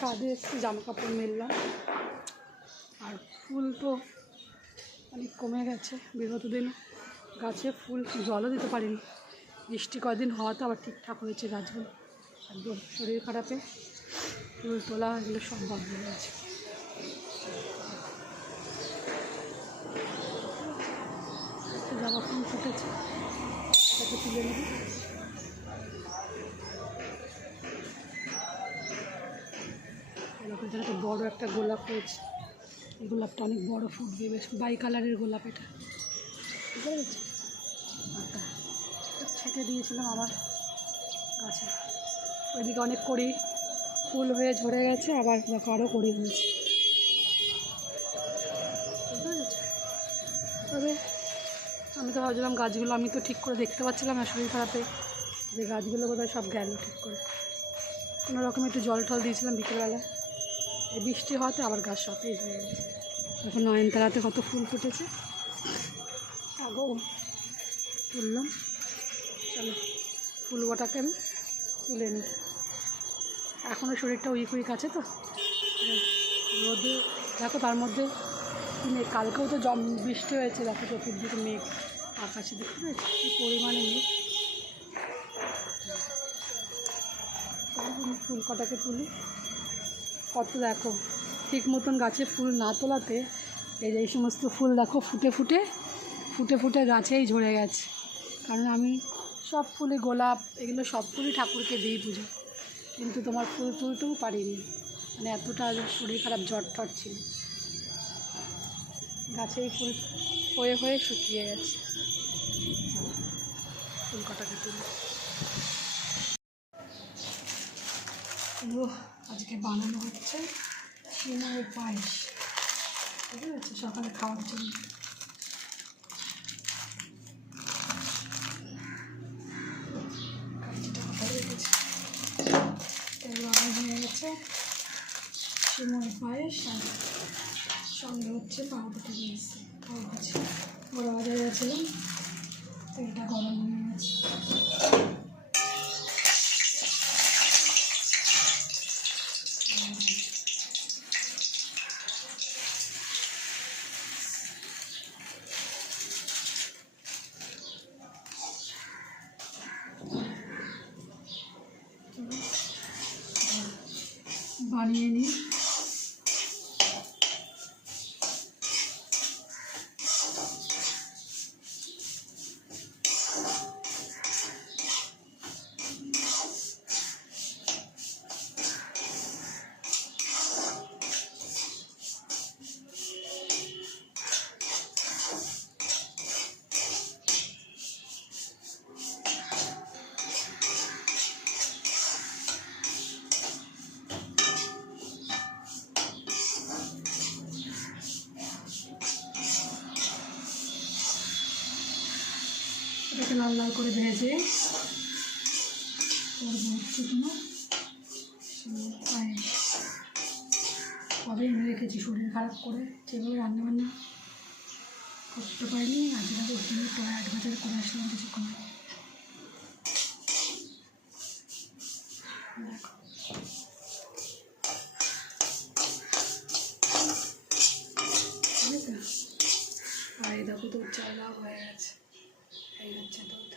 ছাদে একটু জামা কাপড় মেললাম। আর ফুল তো অনেক কমে গেছে, বিগত দিন গাছে ফুল জলও দিতে পারিনি। বৃষ্টি কদিন হওয়াতে আবার ঠিকঠাক হয়েছে গাছগুলো। একদম শরীর খারাপে ফুল তোলা এগুলো সব বন্ধ হয়ে গেছে। জবা ফুল ফুটেছে, সেটাকে তুলে নেব। এরকম যেন একটা বড়ো একটা গোলাপ হয়েছে, এই গোলাপটা অনেক বড় ফুটবে, বেশ বাই কালারের গোলাপ এটা, বুঝতে পেরেছি। ছেটে দিয়েছিলাম আমার গাছে, ওইদিকে অনেক কড়ি ফুল হয়ে ঝরে গেছে, আবার দেখো আরও কড়ি হয়েছে, বুঝতে পেরেছি। তবে আমি তো ভাবছিলাম গাছগুলো আমি তো ঠিক করে দেখতে পাচ্ছিলাম না শরীর খারাপে, যে গাছগুলো বোধহয় সব গেল ঠিক করে। কোনো রকম একটু জল টল দিয়েছিলাম বিকেলবেলা, এই বৃষ্টি হওয়াতে আবার গাছ সতেজ হয়ে গেছে। এখন নয়নতারাতে কত ফুল ফুটেছে, আগেও তুললাম। চলো ফুল বটাকে আমি তুলে নিই। এখনও শরীরটা উইক আছে তো, রোদে দেখো, তার মধ্যে কালকেও তো বৃষ্টি হয়েছে, দেখো চতুর্দিকে মেঘ আকাশে, দেখতে পেয়েছি কী পরিমাণে মেঘ। ফুল কটাকে তুলি, কত দেখো ঠিক মতন গাছে ফুল না তোলাতে এই যে এই সমস্ত ফুল দেখো ফুটে ফুটে গাছেই ঝরে গেছে। কারণ আমি সব ফুলই, গোলাপ এগুলো সব ফুলই ঠাকুরকে দিই পুজো, কিন্তু তোমার ফুল তুলতেও পারিনি, মানে এতটা শরীর খারাপ, জ্বর টর ছিল, গাছেই ফুল হয়ে হয়ে শুকিয়ে গেছে। ফুল কটাকে তুলি। আজকে বানানো হচ্ছে সিমাইয়ের পায়েস, বুঝতে পেরেছি, সকালে খাওয়ার জন্য। কাজিটা কোথায় রেখেছি, তেল গরম হয়ে গেছে, সিমাইয়ের পায়েস আর সঙ্গে হচ্ছে পাউরুটি দিয়েছি, পাউরুটি বড় বাজারে গেছিলাম, তেলটা গরম হয়ে গেছে। বানিয়ে নিই। এটাকে লাল লাল করে ভেজে হচ্ছে তোমার পায়েস। কবে এনে রেখেছি, শরীর খারাপ করে সেভাবে রান্নাবান্না করতে পারিনি, আজকে ওর জন্য প্রায় 8 বাজার করে আসলাম কিছুক্ষণ। দেখো আর এই দেখো দুধ চালাও হয়ে গেছে, এই হচ্ছে দুধ,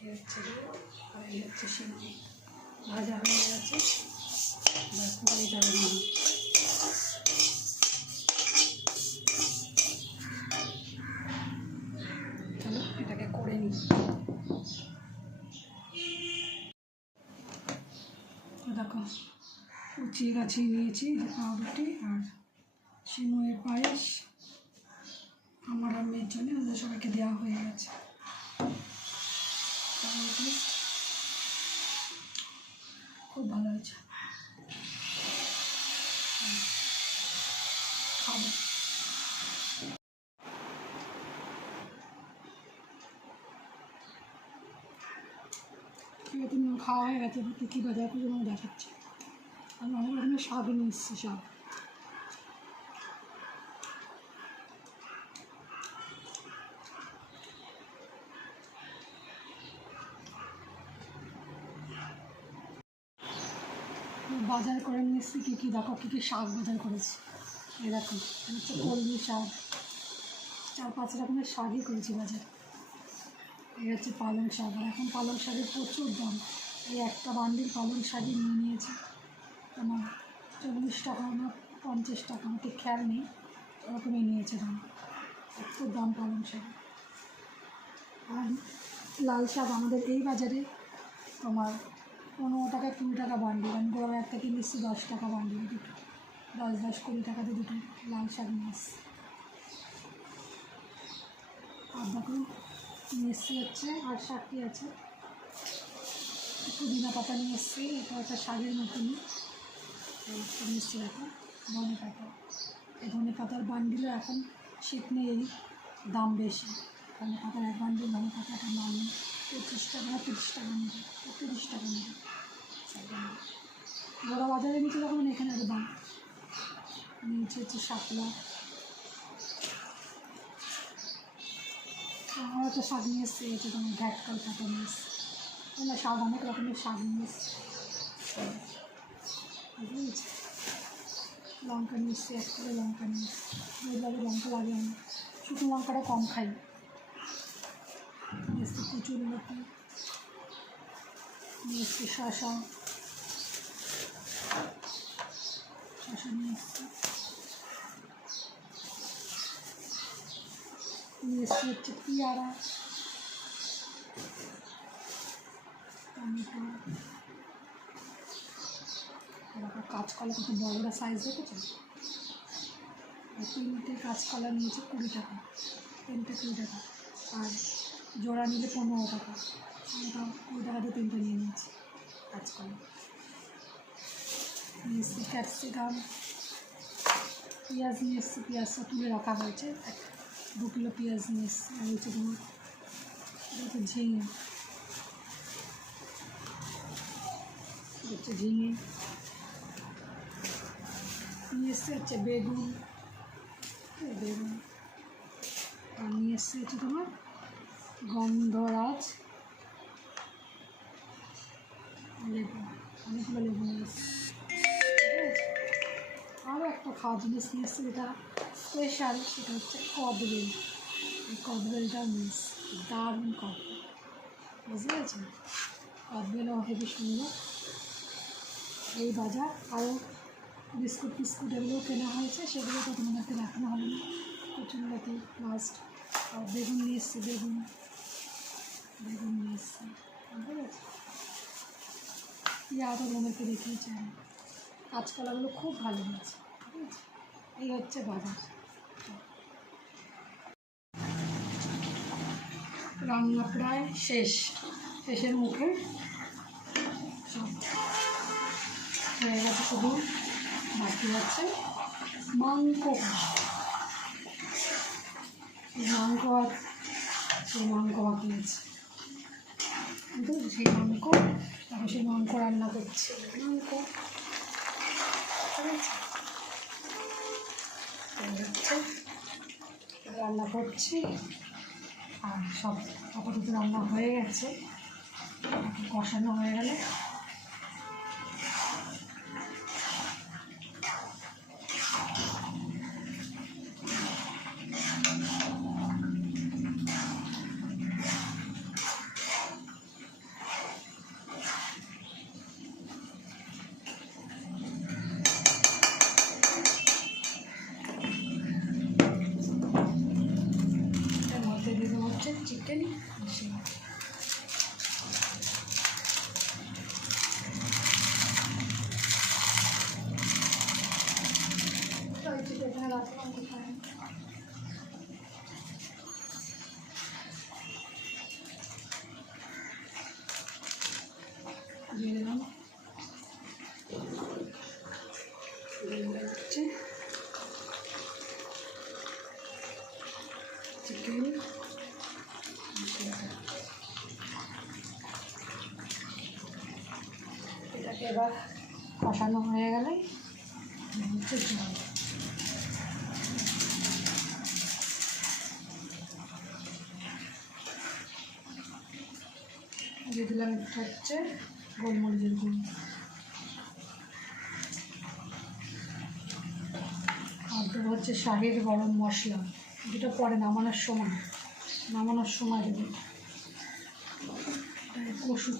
এই হচ্ছে দুধ, আর এই হচ্ছে সিমাই ভাজা হয়ে গেছে, ব্যাস হয়ে যাবে না। চলো এটাকে করে নিই। দেখো কুচিয়ে গাছিয়ে নিয়েছি যে পাউরুটি আর সিমাইয়ের পায়েস, আমার আর মেয়ের জন্য, ওদের সবাইকে দেওয়া হয়ে গেছে। খুব ভালো হয়েছে, খাবো। তুমি খাওয়া হয়ে গেছে, কী বাজার করে আমার দেখাচ্ছে, আমি অনেক রকমের শাক নিয়ে এসেছি সব। বাজার করে নিয়ে এসেছি কী কী দেখো, কী কী শাক বাজার করেছি। এই দেখো হচ্ছে কলমি শাক, 4-5 রকমের শাকই করেছি বাজার। এই হচ্ছে পালং শাক, আর এখন পালং শাকের প্রচুর দাম। এই একটা বান্ডিল পালং শাকই নিয়ে নিয়েছে তোমার 40 টাকা না 50 টাকা, আমাকে খেয়াল নেই, ওরকমই নিয়েছে দাম। একটু দাম পালং শাক। আর লাল শাক আমাদের এই বাজারে তোমার 15 টাকা 20 টাকা বান্ডিল। আমি বড় একটা কিনে এসেছি 10 টাকা বান্ডিল, দুটো 10-20 টাকাতে দুটো লাল শাক নিয়ে এসেছি। আর দেখো নিয়ে এসেছি হচ্ছে আর শাক কী আছে, পুদিনা পাতা নিয়ে এসেছি, এটা একটা শাকের মতনই নিয়ে এসেছি। দেখো ধনে পাতা, এই ধনে পাতার বান্ডিলও এখন শীত নেই, দাম বেশি। ধনে পাতার এক বান্ডিল ধনে পাতাটা নাম 25 টাকা না 30 টাকা নেবে, 30 টাকা নেবে। বড় বাজারে নিচে যখন এখানে আরও দাম। নিচে হচ্ছে শাপলা, আমার একটা শাক নিয়ে এসছে, এটা তোমার ঘ্যাটকাল পাতা নিয়ে এসছে, মানে শাক অনেক রকমের শাক নিয়ে এসছে। বুঝেছি, লঙ্কা নিয়ে এসছে, 1 কিলো লঙ্কা নিয়ে এসছে, লাগে লঙ্কা লাগে, আমি শুকনো লঙ্কাটা কম খাই। নিয়ে এসছে প্রচুর লতি, নিয়ে এসছে শশা নিয়ে এসছে, নিয়ে এসছে হচ্ছে পেয়ারা, টমেটো, কাঁচকলা কত বড় বড় সাইজ দেখেছো। 3টে কাঁচকলা নিয়েছে 20 টাকা, 3টে 20 টাকা, আর জোড়া নিলে 15 টাকা। ওটা 20 টাকাতে 3টে নিয়ে নিয়েছি কাঁচকলা। নিয়ে এসছি ক্যাপসিকাম, পেঁয়াজ নিয়ে এসছি, পেঁয়াজটা তুলে রাখা হয়েছে, 2 কিলো পেঁয়াজ নিয়ে এসছি। আর হচ্ছে তোমার হচ্ছে ঝিঙে, হচ্ছে ঝিঙে নিয়ে এসছে, হচ্ছে বেগুন, বেগুন, আর নিয়ে এসছে হচ্ছে তোমার গন্ধরাজ লেবু, অনেকগুলো লেবু নিয়ে এসছে। আরও একটা খাওয়ার জিনিস নিয়ে এসছে যেটা স্পেশাল, সেটা হচ্ছে কদবেল। এই কদবেলটাও নিয়ে এসছে, দারুণ কদবেল, বুঝতে পেরেছেন। কদবেলও হেবি সুন্দর। এই বাজার আরও বিস্কুট ফিস্কুট এগুলোও কেনা হয়েছে, সেগুলো তো তোমাদেরকে দেখানো হবে না। কচুরলতি লাস্ট। আর বেগুন নিয়ে এসছে, বেগুন নিয়ে এসছে, বুঝতে পেরেছি। পেঁয়াজও তোমাদেরকে দেখিয়েছি আমি, কাঁচকলাগুলো খুব ভালো হয়েছে, ঠিক আছে। এই হচ্ছে বাজার। রান্না প্রায় শেষের মুখে, সব হয়ে গেছে, শুধু বাকি হচ্ছে মাংস। মাংস আর সেই মাংস বাকি আছে, কিন্তু সেই মাংস তারপর সেই মাংস রান্না করছি, মাংস হচ্ছে রান্না করছি। আর সব আপাতত রান্না হয়ে গেছে, কষানো হয়ে গেলে চিকেন দিয়ে দিলাম, চিকেন এটাকে এবার কষানো হয়ে গেলে হচ্ছে জল, দিয়ে দিলাম হচ্ছে গোলমরিচের গুঁড়ো, হচ্ছে শাহির গরম মশলা, যেটা পরে নামানোর সময় দেবে কষু।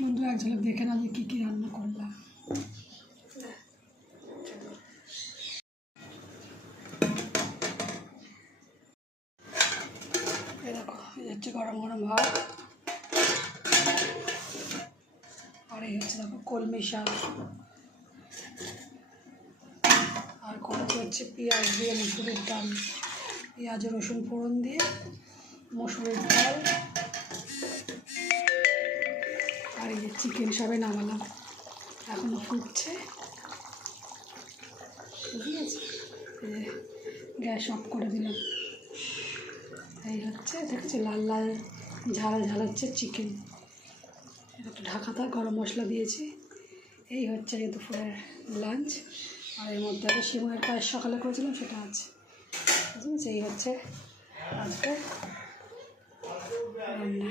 বন্ধু এক ঝলক দেখে না যে কী কী রান্না করলাম। এই দেখো, এই হচ্ছে গরম গরম ভাত, আর এই হচ্ছে দেখো কলমি শাক, আর করেছে হচ্ছে পেঁয়াজ দিয়ে মুসুরির ডাল, পেঁয়াজ রসুন ফোড়ন দিয়ে মুসুরির ডাল, আর এই যে চিকেন সবে নামালাম, এখনও ফুটছে, ঠিক আছে, গ্যাস অফ করে দিলাম। এই হচ্ছে দেখছি লাল লাল ঝাল ঝাল হচ্ছে চিকেন, একটু ঢাকাটা গরম মশলা দিয়েছি। এই হচ্ছে এই দুপুরের লাঞ্চ, আর এর মধ্যে আমি সিমুয়ের পায়েস সকালে করেছিলাম সেটা আছে, বুঝেছি। এই হচ্ছে আজকে রান্না।